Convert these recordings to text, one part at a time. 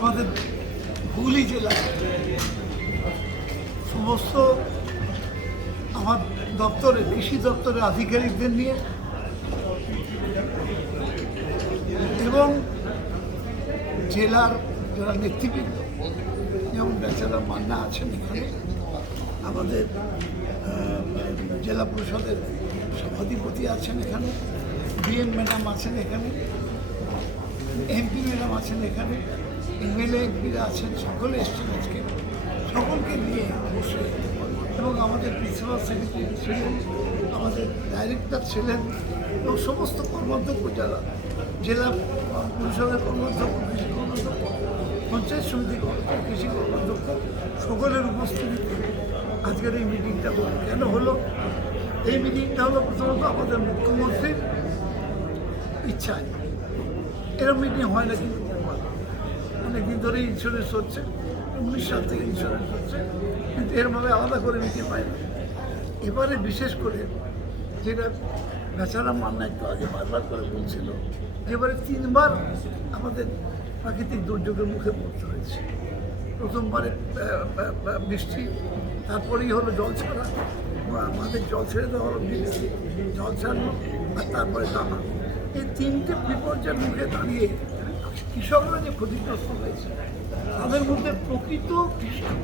আমাদের হুগলি জেলা সমস্ত আমার দপ্তরে, কৃষি দপ্তরের আধিকারিকদের নিয়ে এবং জেলার যারা নেতৃবৃন্দ, যেমন বেচারা মান্না আছেন এখানে, আমাদের জেলা পরিষদের সভাধিপতি আছেন এখানে বিএম ম্যাডাম আছেন এখানে, এমপি ম্যাডাম আছেন এখানে এমএলএ এমপিরা আছেন, সকলে এসছেন আজকে। সকলকে নিয়ে বসে এবং আমাদের প্রিন্সিপাল সেক্রেটারি ছিলেন, আমাদের ডাইরেক্টর ছিলেন এবং সমস্ত কর্মাধ্যক্ষ যারা, জেলা পরিষদের কর্মাধ্যক্ষ, কৃষি কর্মাধ্যক্ষ, পঞ্চায়েত সমিতি কৃষি কর্মাধ্যক্ষ, সকলের উপস্থিতিতে আজকের এই মিটিংটা হলো। কেন হলো? এই মিটিংটা হলো প্রথমত আমাদের মুখ্যমন্ত্রীর ইচ্ছায়। এরকম মিটিং হয় না কিন্তু অনেকদিন ধরেই ইন্স্যুরেন্স হচ্ছে, উনিশ সাল থেকে ইন্স্যুরেন্স হচ্ছে, কিন্তু এরভাবে আলাদা করে মিটিং হয় না। এবারে বিশেষ করে যেটা বেচারা মান্না একটু আগে বারবার করে বলছিল এবারে তিনবার আমাদের প্রাকৃতিক দুর্যোগের মুখে পড়তে হয়েছে। প্রথমবারে বৃষ্টি, তারপরেই হলো জল ছাড়া। আমাদের জল ছেড়ে দেওয়া হলো বৃষ্টি জল ছাড়লো, আর তারপরে দানা। এই তিনটে বিপর্যয়ের মুখে দাঁড়িয়ে কৃষকরা যে ক্ষতিগ্রস্ত হয়েছে, তাদের মধ্যে প্রকৃত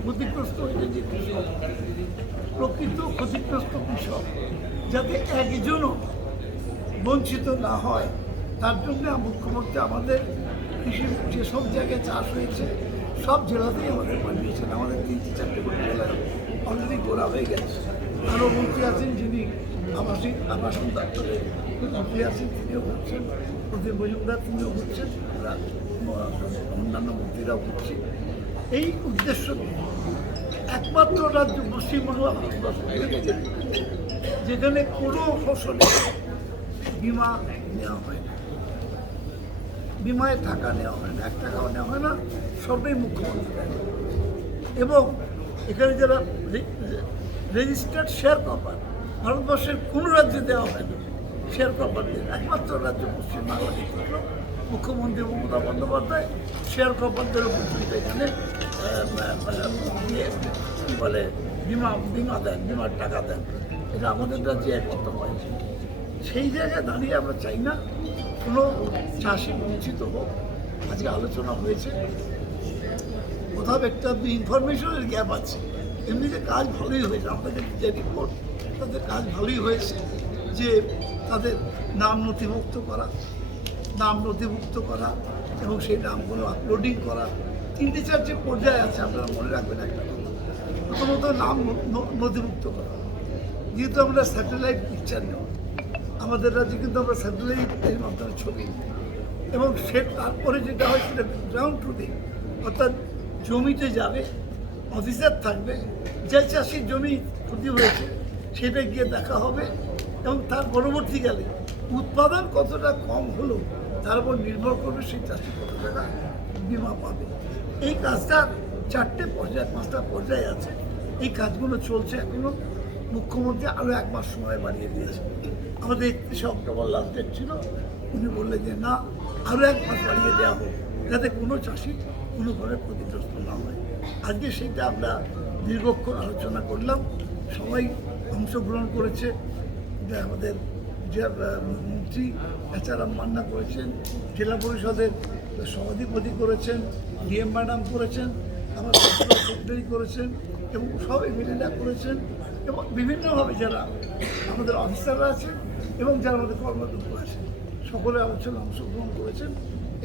ক্ষতিগ্রস্ত হয়েছে যে কৃষক, প্রকৃত ক্ষতিগ্রস্ত কৃষক, যাতে একজনও বঞ্চিত না হয়, তার জন্য মুখ্যমন্ত্রী আমাদের কৃষি, যেসব জায়গায় চাষ হয়েছে, সব জেলাতেই আমাদের পাঠিয়েছেন। আমাদের তিনটি চারটে করে জেলায় অলরেডি করা হয়ে গেছে। আরও মন্ত্রী আছেন যিনি আবাসিক আবাসন দপ্তরে মন্ত্রী আছেন, তিনিও করছেন প্রদীপ মজুমদার তিনিও করছেন আমরা অন্যান্য মন্ত্রীরাও করছি এই উদ্দেশ্য একমাত্র রাজ্য পশ্চিমবাংলা যেখানে কোনো ফসলে বিমা নেওয়া হয় না। বিমায় টাকা নেওয়া হয় না, এক টাকাও নেওয়া হয় না সবটাই মুখ্যমন্ত্রী এবং এখানে যারা রেজিস্টার্ড শেয়ার কপার ভারতবর্ষের কোনো রাজ্যে দেওয়া হয় না শেয়ার কপারদের একমাত্র রাজ্য পশ্চিমবাংলা ক্ষেত্র মুখ্যমন্ত্রী মমতা বন্দ্যোপাধ্যায় শেয়ার কপারদের উপর কিন্তু এখানে আহ, ইয়ে, কি বলে বিমা বিমা দেন বিমার টাকা দেন। এটা আমাদের রাজ্যে একমাত্র হয়েছে সেই জায়গায় দাঁড়িয়ে আমরা চাই না কোনো চাষি বঞ্চিত হোক। আজকে আলোচনা হয়েছে। কোথাও একটা ইনফরমেশনের গ্যাপ আছে। এমনিতে কাজ ভালোই হয়েছে। আমাদের যে রিপোর্ট তাদের কাজ ভালোই হয়েছে, যে তাদের নাম নথিভুক্ত করা, নাম নথিভুক্ত করা এবং সেই নামগুলো আপলোডিং করা। তিনটে চারটে পর্যায়ে আছে, আপনারা মনে রাখবেন একটা প্রথমত নাম নথিভুক্ত করা। যেহেতু আমরা স্যাটেলাইট পিকচার নেওয়া আমাদের রাজ্যে কিন্তু আমরা স্যাটেলাইট মাধ্যমে ছবি এবং সে তারপরে যেটা হয় সেটা গ্রাউন্ড ট্রুথিং অর্থাৎ জমিতে যাবে অফিসার থাকবে, যে চাষির জমি ক্ষতি হয়েছে সেটা গিয়ে দেখা হবে এবং তার পরবর্তীকালে উৎপাদন কতটা কম হলো, তার উপর নির্ভর করবে সেই চাষি কত টাকা বিমা পাবে। এই কাজটা চারটে পর্যায়ে পাঁচটা পর্যায়ে আছে। এই কাজগুলো চলছে এখনও মুখ্যমন্ত্রী আরও এক মাস সময় বাড়িয়ে দিয়েছে। আমাদের একত্রিশে অক্টোবর লাস্ট ডেট ছিল। উনি বললেন যে, না, আরও এক মাস বাড়িয়ে দেওয়া হোক, যাতে কোনো চাষি কোনোভাবে ক্ষতিগ্রস্ত না হয়। আজকে সেইটা আমরা দীর্ঘক্ষণ আলোচনা করলাম। সবাই অংশগ্রহণ করেছে। যে আমাদের মন্ত্রী এছাড়া মান্না করেছেন, জেলা পরিষদের সভাধিপতি করেছেন ডিএম ম্যাডাম করেছেন, আমার সেক্রেটারি করেছেন এবং সব এমএলএরা করেছেন এবং বিভিন্নভাবে যারা আমাদের অফিসাররা আছেন এবং যারা আমাদের কর্মদক্ষ আছেন, সকলে আলোচনা অংশগ্রহণ করেছেন।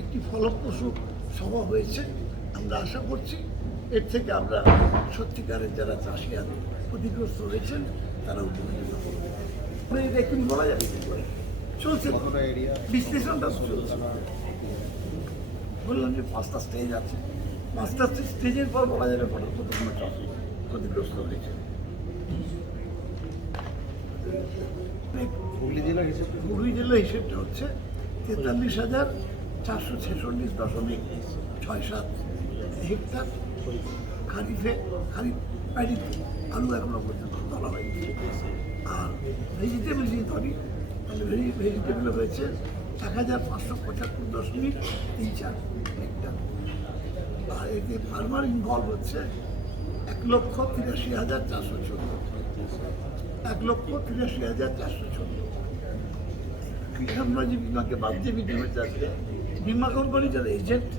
একটি ফলপ্রসূ সভা হয়েছে, আমরা আশা করছি। এর থেকে আমরা সত্যিকারের যারা চাষি ক্ষতিগ্রস্ত হয়েছেন তারা উপকৃত করবে মানে এটা একটু বলা যাবে কি করে? চলছে। বিশ্লেষণটা চলছে। বললাম যে পাঁচটা স্টেজ আছে। পাঁচটা স্টেজের পর বলা যাবে কত কত কোনো ক্ষতিগ্রস্ত হয়েছে। হুগলি জেলার হিসেবে হুগলি জেলা হিসেবটা হচ্ছে তেতাল্লিশ হাজার চারশো ছেচল্লিশ দশমিক ছয় সাত হেক্টর খারিফে খারিফ আলু এখনও পর্যন্ত তোলা হয়নি আর ভেজিটেবল যদি ধরি। তাহলে ভেজিটেবল হয়েছে এক হাজার পাঁচশো পঁচাত্তর দশমিক তিন চার হেক্টর এতে ফার্মার ইনভলভ হচ্ছে এক লক্ষ তিরাশি হাজার চারশো চোদ্দ। এক লক্ষ তিরাশি হাজার চারশো চোদ্দ। আমরা যে বিমাকে বাদ দিয়ে বিনিময় চাচ্ছে বিমা কোম্পানি যারা এজেন্ট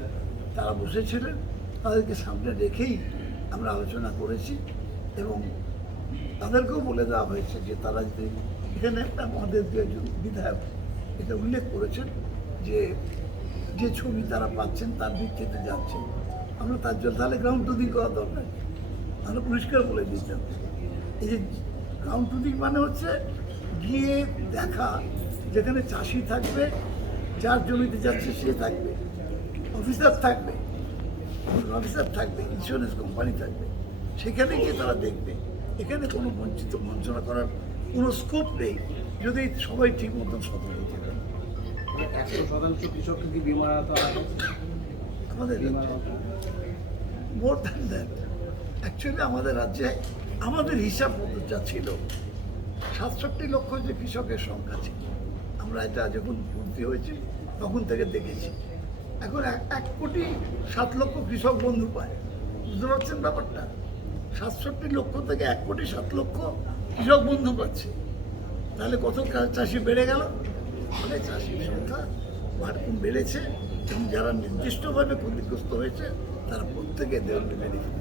তারা বসেছিলেন। তাদেরকে সামনে রেখেই আমরা আলোচনা করেছি এবং তাদেরকেও বলে দেওয়া হয়েছে যে তারা যদি এখানে আমাদের যে একজন বিধায়ক এটা উল্লেখ করেছেন যে যে ছবি তারা পাচ্ছেন তার ভিত্তিতে যাচ্ছে। আমরা তার জন্য তাহলে গ্রাউন্ড টুদিং করা দরকার আমরা পরিষ্কার বলে দিতাম এই যে গ্রাউন্ড টুদিং মানে হচ্ছে গিয়ে দেখা, যেখানে চাষি থাকবে, যার জমিতে যাচ্ছে সে থাকবে, অফিসার থাকবে অফিসার থাকবে ইন্স্যুরেন্স কোম্পানি থাকবে, সেখানে গিয়ে তারা দেখবে। এখানে কোনো বঞ্চিত বঞ্চনা করার কোনো স্কোপ নেই। যদি সবাই ঠিক মতন সতর্ক থাকে। একশো শতাংশ কৃষককে কি বিমা আওতা আছে? আমাদের মোর দ্যান দ্যাট অ্যাকচুয়ালি আমাদের রাজ্যে আমাদের হিসাব মতো যা ছিল সাতষট্টি লক্ষ যে কৃষকের সংখ্যা ছিল আমরা এটা যখন ভর্তি হয়েছি তখন থেকে দেখেছি। এখন এক কোটি সাত লক্ষ কৃষক বন্ধু পায়। বুঝতে পারছেন ব্যাপারটা? সাতষট্টি লক্ষ থেকে এক কোটি সাত লক্ষ কৃষক বন্ধু পাচ্ছে। তাহলে কত চাষি বেড়ে গেল? মানে চাষির সংখ্যা মার্কিন বেড়েছে এবং যারা নির্দিষ্টভাবে ক্ষতিগ্রস্ত হয়েছে, তারা প্রত্যেকে দেওয়ার বেনিফিট